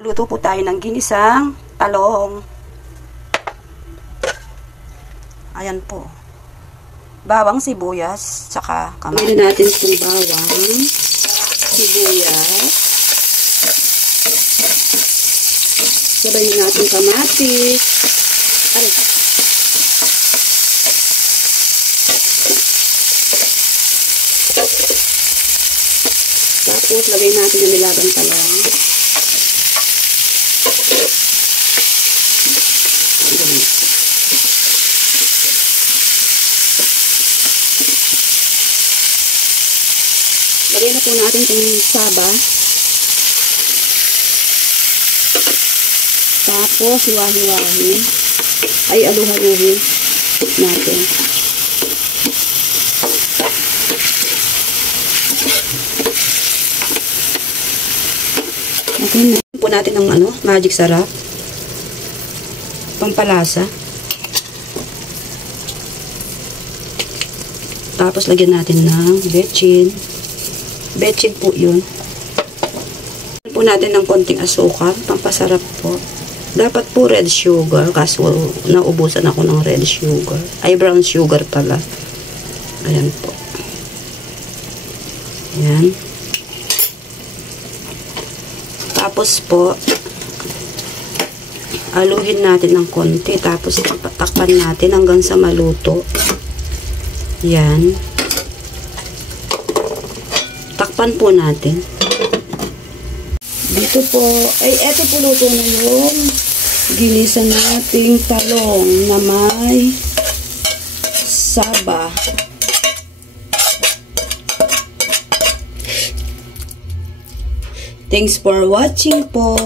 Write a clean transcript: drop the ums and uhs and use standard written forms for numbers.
Luto po tayo ng ginisang talong. Ayan po. Bawang, sibuyas, tsaka kamatis. Pili natin itong bawang, sibuyas. Sabay natin kamatis. Aray. Tapos, lagay natin yung nilagang talong. Lagay na po natin itong saba. Tapos, hiwa-hiwahin. Ay, aluhaluhin natin. Okay, po natin ng magic sarap. Pampalasa. Tapos, lagyan natin ng bechin. Bechin po yun. Lagyan po natin ng konting asukar. Pampasarap po. Dapat po red sugar. Kaso, naubusan ako ng red sugar. Ay, brown sugar pala. Ayan po. Ayan. Tapos po, aluhin natin ng konti. Tapos, takpan natin hanggang sa maluto. Yan. Takpan po natin. Dito po, ay eto po luto na yung ginisa nating talong na may saba. Thanks for watching po.